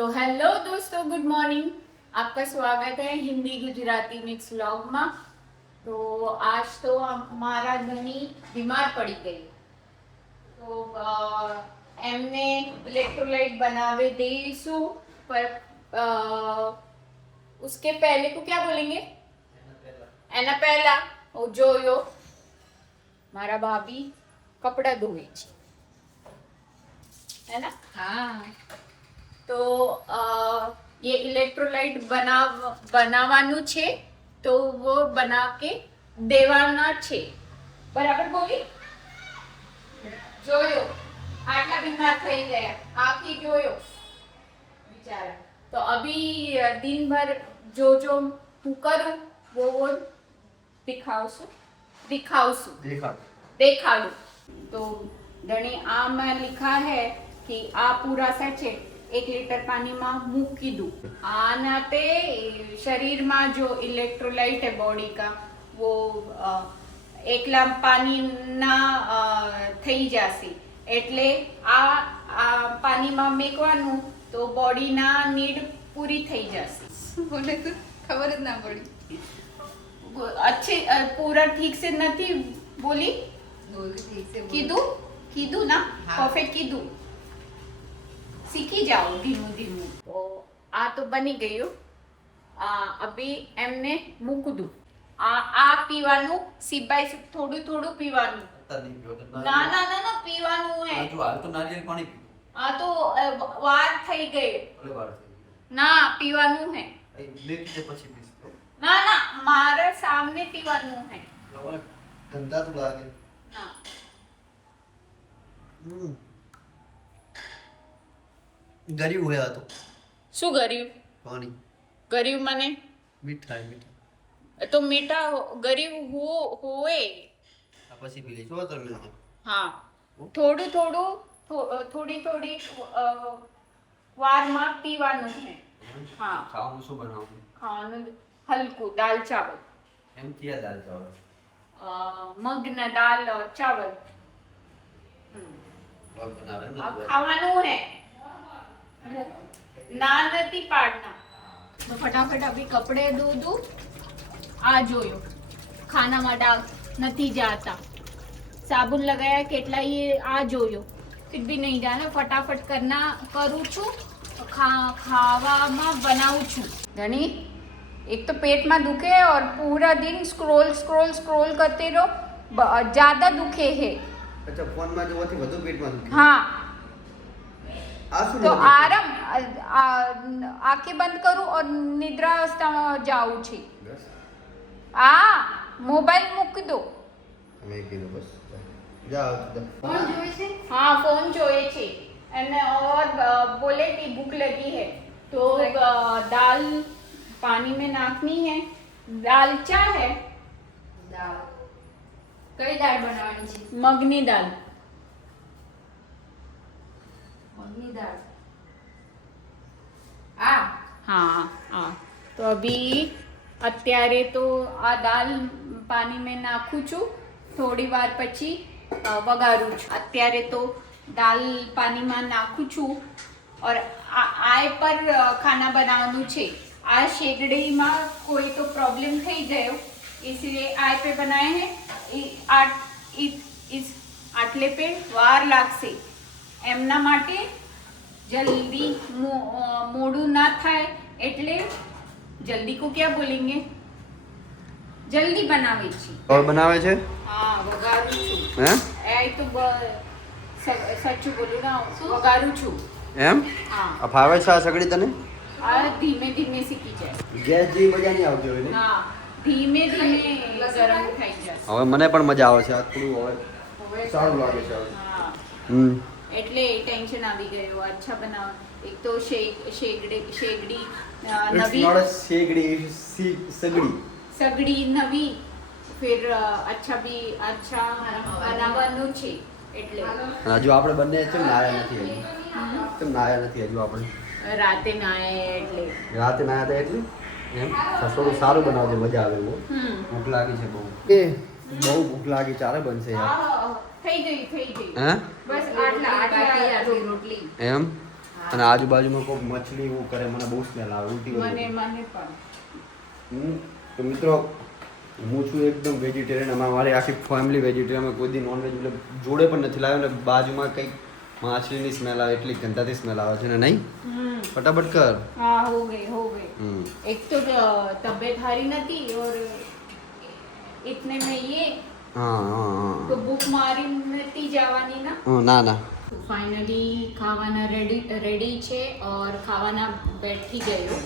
तो हेलो दोस्तों, good morning. आपका स्वागत है हिंदी गुजराती मिक्स व्लॉग में। तो आज तो हमारा धनी बीमार पड़ी गई, तो एमने इलेक्ट्रोलाइट बनावे देसु, पर उसके पहले को क्या बोलेंगे? एना पहला जोयो मारा भाभी कपड़ा धोवे छे, है ना? हाँ। तो ये इलेक्ट्रोलाइट બનાવવાનું છે, તો वो बना के દેવાના છે। બરાબર બોલી? જોયો આટલા બીમાર થઈ ગયા, આખી જોયો बिचारा। तो अभी दिन भर जो હું કરું वो दिखाऊं। तो धनी आ में लिखा है कि आ पूरा सैचेट 1 लीटर पानी में मूकी दूं। आनाते शरीर में जो इलेक्ट्रोलाइट है बॉडी का वो एकला पानी ना थई जासी, एटले आ पानी में मेकवानुं तो बॉडी ना नीड पूरी थई जासी। बोले तो खबर ना पड़ी। अच्छे पूरा ठीक से नहीं बोली? ठीक से कीधु ना? हाँ। परफेक्ट कीधु। सीखी जाओ धीमू धीमू। तो आ तो बनी गयो। अभी एमने मूक दूं। आ पीवानु सिवाय थोड़ू थोड़ू पीवानु। ना ना ना ना पीवानु है। जो हाल तो नारियल पानी पीतो। आ तो वार થઈ ગઈ। અરે વાર થઈ ગઈ। ના પીવાનું है। એ લેતી તે પછી પીસ તો। ना ना मारे सामने पीवानु है। લવણ ધંધા તો લાગે। ना ગરીબ હોયા તો શું ગરીબ? પાણી ગરીબ મને મીઠા મીઠા तो मीठा गरीब होए। આ પછી પી લેજો તો મેં हाँ थोड़ू थोड़ू थोड़ी थोड़ी वार में पीवानुं है। हाँ ખાવાનું શું બનાવું? खाવાનું हल्कू दाल चावल, એમ કિયા દાલ ચાવલ मगना दाल और चावल और बनावे अब ना खावानुं है, ना नहीं पाड़ना। तो फटाफट अभी कपड़े धो दूं। आ जोयो खाना में डाल नहीं जाता, साबुन लगाया केटला ये आ जोयो फिर भी नहीं जाना। फटाफट करना करूँ छू, खावा में बनाऊँ छू। धनी एक तो पेट में दुखे और पूरा दिन स्क्रोल करते रहो, ज्यादा दुखे है। अच्छा फोन में જોવાથી વધુ પેટમાં દુખે। हाँ આ શું तो લાગે? आराम आंखें बंद करूँ और निद्रा अवस्था में जाऊँ छी। બસ मोबाइल मूक दो। અમે કીધું બસ જા कौन જોઈ છે? हाँ फोन जोए छे और बोले कि भूख लगी है तो दाल पानी में नाखनी है। दाल क्या है? દાળ કઈ દાળ બનાવવાની છે? मगनी दाल। મગની દાળ। हाँ हाँ तो अभी અત્યારે તો આ દાલ પાણી में નાખું છું, થોડી વાર પછી વઘારું છું। અત્યારે તો દાલ પાણીમાં નાખું છું और આય પર ખાના બનાવવાનું છે। આ શેગડીમાં કોઈ તો પ્રોબ્લેમ થઈ ગયો, इसलिए आय पे बनाए हैं। इस आटले पे वार लागसे एमना माटे जल्दी मोड़ू ना थाय एटले जल्दी को क्या बोलेंगे? जल्दी बनावे छी। और बनावे છે? हाँ वगारू छू। હે ए तो सच्चू बोलू ना, वगारू छू। એમ हाँ આ ફાવે છે આ સગડી તને? आ धीमे धीमे सीखी जाए। ગેસ જેવી મજા નહીં આવતી હોય ને? हाँ धीमे धीमे गरम થઈ જાય। હવે મને પણ મજા આવે છે આ થોડું હવે સારું લાગે છે હવે। हाँ એટલે ટેન્શન આવી ગયો। અચ્છા બનાવ। એક તો શેગડી નવી શેગડી સગડી સગડી નવી, फिर अच्छा भी अच्छा બનાવવાનું છે એટલે હજુ આપણે બંને કેમ નાયા નથી હજુ? કેમ નાયા નથી હજુ આપણે? રાતે નાય એટલે રાતે નાયા હતા એટલે એમ થોડું સારું બનાવજો, મજા આવે એવું। ભૂખ લાગી છે બહુ, એ બહુ ભૂખ લાગી, ચારે બનશે યાર। થઈ ગઈ હે બસ આટલા બાકી આટલી રોટલી। એમ હા અને આજુબાજુમાં કોઈ મછલી એવું કરે મને બહુ સ્મેલ આવે ઉલટી મને વળી. મને પણ તો મિત્રો હું છું એકદમ વેજીટેરિયન. મારી આખી ફેમિલી વેજીટેરિયન. અમે કોઈ દી નોનવેજ એટલે જોડે પણ નથી લાવ્યો. અને બાજુમાં કંઈક માછલીની સ્મેલ આવે એટલી ગંદાથી સ્મેલ આવે છે ને નહીં. फटाफट कर. हाँ हो गए एक तो तबीयत हारी नहीं और इतने में ये हाँ तो भूख मारी નથી જવાની ના ના ના ફાઇનલી ખાવાના રેડી છે और ખાવાના બેઠી ગયો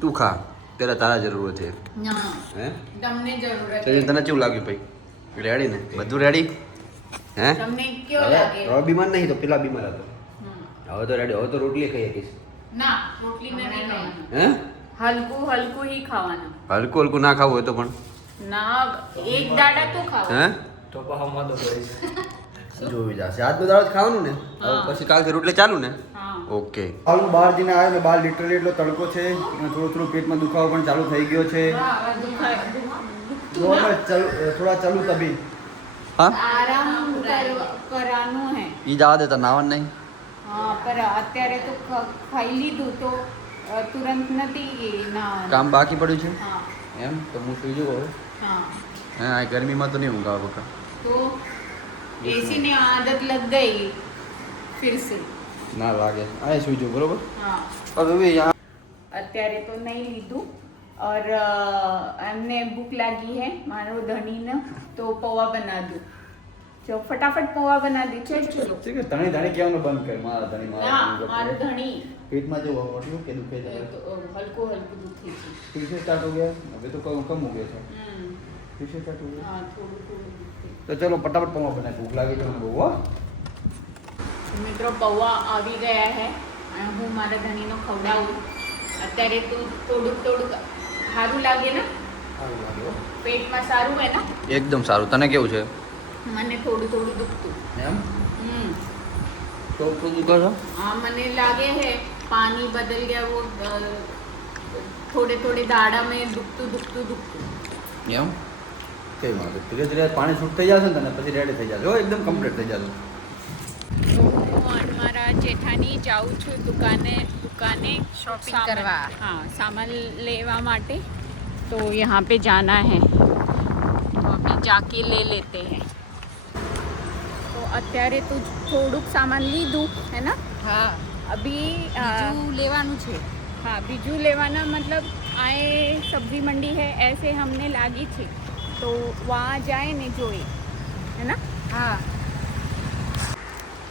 તું ખા પેલા તારા જરૂર છે ના હે તમને જરૂરત તને છે તને કેવું લાગ્યું ભાઈ રેડી ને બધું રેડી હે તમને કેવું લાગે હવે બીમાર નહીં તો પેલા બીમાર હતો હમ. હવે તો રેડી હવે તો રોટલી ખાઈ શકીશ ના રોટલી નથી ખાવાનું હે હલકું હલકું ही ખાવાનું હલકું હલકું ના ખાવું હોય તો પણ ના એક દાડા તો ખાવ હે તો પહામાં તો પડી છે. જોઈ જશે આજનો દાડો જ ખાવાનું ને હવે હા. પછી કાલથી રોટલી ચાલુ ને હા ઓકે હાલ બહાર જઈને આવ્યો ને બહાર લિટરલી એટલો તડકો છે અને થોડું પેટમાં દુખાવો પણ ચાલુ થઈ ગયો છે નોર્મલ થોડા ચાલુ તબી હા આરામ કરવાનું હે ઈ જવા દેતા નાવન નહીં હા પર અત્યારે તો ખાઈ લીધું તો તુરંત નથી ના કામ બાકી પડ્યું છે હા એમ તો હું સુઈ જવું હવે હા હા આ ગરમીમાં તો નહીં ઊંઘ આવે બકા तो एसी ने आदत लग गई फिर से ના લાગે આ સુઈ જવું બરોબર हाँ હવે અત્યારે તો નહીં લીધું और એમને ભૂખ લાગી है મારો ધણીને તો પૌવા બના દો જો ફટાફટ પૌવા બના દે ચલ ચલો ઠીક છે ધણી ધણી કહેવાનું બંધ કર મારા ધણી ના મારો ધણી પેટમાં જો વળ્યું કે દુખે છે તો હલકો હલકો દુખે છે फिर से स्टार्ट हो गया अभी तो कम हो गया था હમ. फिर से स्टार्ट हो गया હા થોડું થોડું દુખે तो चलो फटाफट पौवा बनाए भूख लागी तो बहू हो મિત્રો પૌવા આવી ગયા છે અને હું મારા ધણીનો ખવડાવું અત્યારે તો થોડુંક સારું લાગે ને પેટમાં સારું હે ને एकदम सारू तने केवू छे મને થોડું દુખતું एम હમ तो दुखा छो हाँ मैंने लागे है पानी बदल गया वो थोड़े दाड़ा में दुखતું एम कई बात धीरे धीरे पानी छूट થઈ જશે ને તને પછી રેડી થઈ જશે એકદમ કમ્પ્લીટ થઈ જશે तो હું મારા જેઠાની જાઉં છું दुकाने शॉपिंग करवा हाँ सामान लेवा माटे तो यहाँ पे जाना है तो अभी जाके ले लेते हैं तो અત્યારે તો થોડુંક સામાન લીધું હે ના હા अभी બીજું લેવાનું છે हाँ बीजू लेवाना मतलब आए सब्जी मंडी है ऐसे हमने लागी थी तो वहाँ जाए ने जोए है ना હા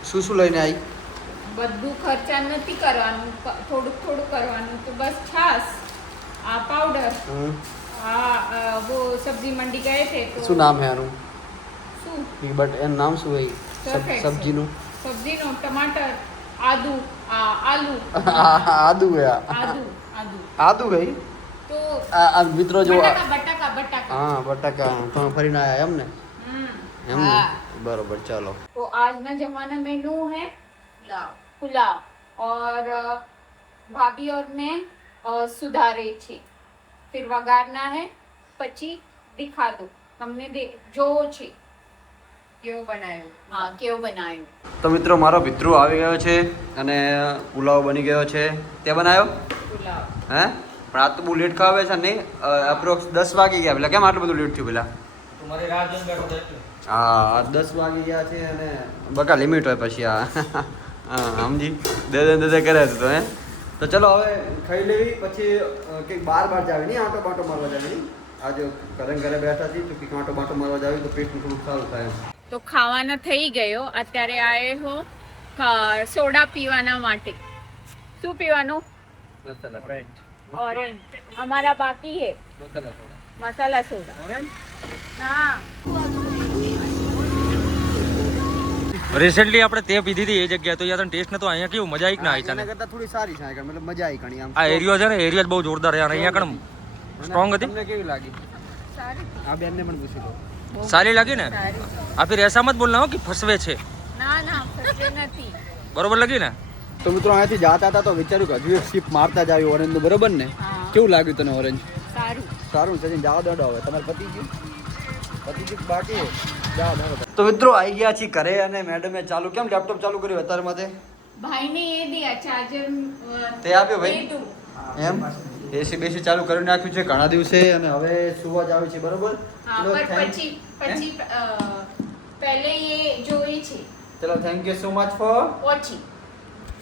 શું શું લઈને આવી બધું ખર્ચા નથી કરવાનું થોડુંક કરવાનું તો બસ છાસ આ પાવડર આ वो सब्जी मंडी गए थे तो શું નામ હે આનું શું બટ એનું નામ શું હોય Perfect. સબ્જીનું સબ્જીનો ટમાટર આદુ આલુ આદુ ગયા આદુ આદુ ગઈ તો આ મિત્રો જો બટાકા હા બટાકા તો ફરીને આયા એમ ને हम्म એમ ને હા. બરોબર ચાલો तो आज ना जमाना मेनू है લાવ पुलाव और भाभी और मैं सुधारे छे फिर वगारना है પછી दिखा दो हमने जो છે કેવો બનાવ્યો હા કેવો બનાવ્યો તો મિત્રો મારો પિતૃ આવી ગયો છે અને પુલાવ બની ગયો છે તે બનાવ્યો પુલાવ હે પણ આ તો બહુ લેટ ખાવે છે નહીં અપ્રોક્સ 10 વાગી ગયા પેલા કેમ આટલું બધું લેટ થયું પેલા તમારી રાહ જોઈને બેઠો તો એટલે. હા 10 વાગી ગયા છે અને બકા લિમિટ હોય પછી આ હા સમજી દે કરે છે તો હે તો ચલો હવે ખાઈ લેવી પછી કંઈક બાર જાવે નહીં આંટો બાટો મારવા જાવે નહીં આજે ઘરે બેઠા છીએ તો કંઈક આંટો બાટો મારવા જાવે તો પેટનું થોડું સારું થાય એમ તો ખાવાના થઈ ગયો અત્યારે આએ હો સોડા પીવાના માટે શું પીવાનું ઓરેન્જ हमारा बाकी है मसाला सोडा हाँ રિસેન્ટલી આપણે તે પીધી હતી એ જગ્યાએ તો યાર તને ટેસ્ટ નતો અહીંયા કેવું મજા આવી કે ના આવી એના તને કરતાં થોડી સારી છે આગળ મતલબ મજા આવી ઘણી આમ આ એરિયો છે ને એરિયા બહુ જોરદાર છે અને અહીંયા કણ સ્ટ્રોંગ હતી તમને કેવી લાગી सारी આ બેનને પણ પૂછી લો સારી લાગી ને सारी આ ફિર ऐसा मत बोलना हो कि फसवे છે ना ना फसवे નથી બરોબર લાગી ને તો મિત્રો અહીંયાથી જાતા હતા તો વિચાર્યું કે હજુ એક શિપ મારતા જ આવી ઓરેન્જનું બરોબર ને હા કેવું લાગ્યું તને ઓરેન્જ સારું સારું છે જાઓ દાડો હવે તમારે પતિ ગયું બાકી જાઓ દાડો તો મિત્રો આવી ગયા છીએ ઘરે અને મેડમે ચાલુ કેમ લેપટોપ ચાલુ કર્યું અત્યારે માટે ભાઈને એ દિયા ચાર્જર તે આપ્યો ભાઈ? એમ એસી બેસી ચાલુ કરી નાખ્યું છે ઘણા દિવસે અને હવે સુવા જ આવ્યું છે બરોબર. હા ચલો, પર thank- પછી પહેલે એ જોઈ છે ચલો thank you so much for watching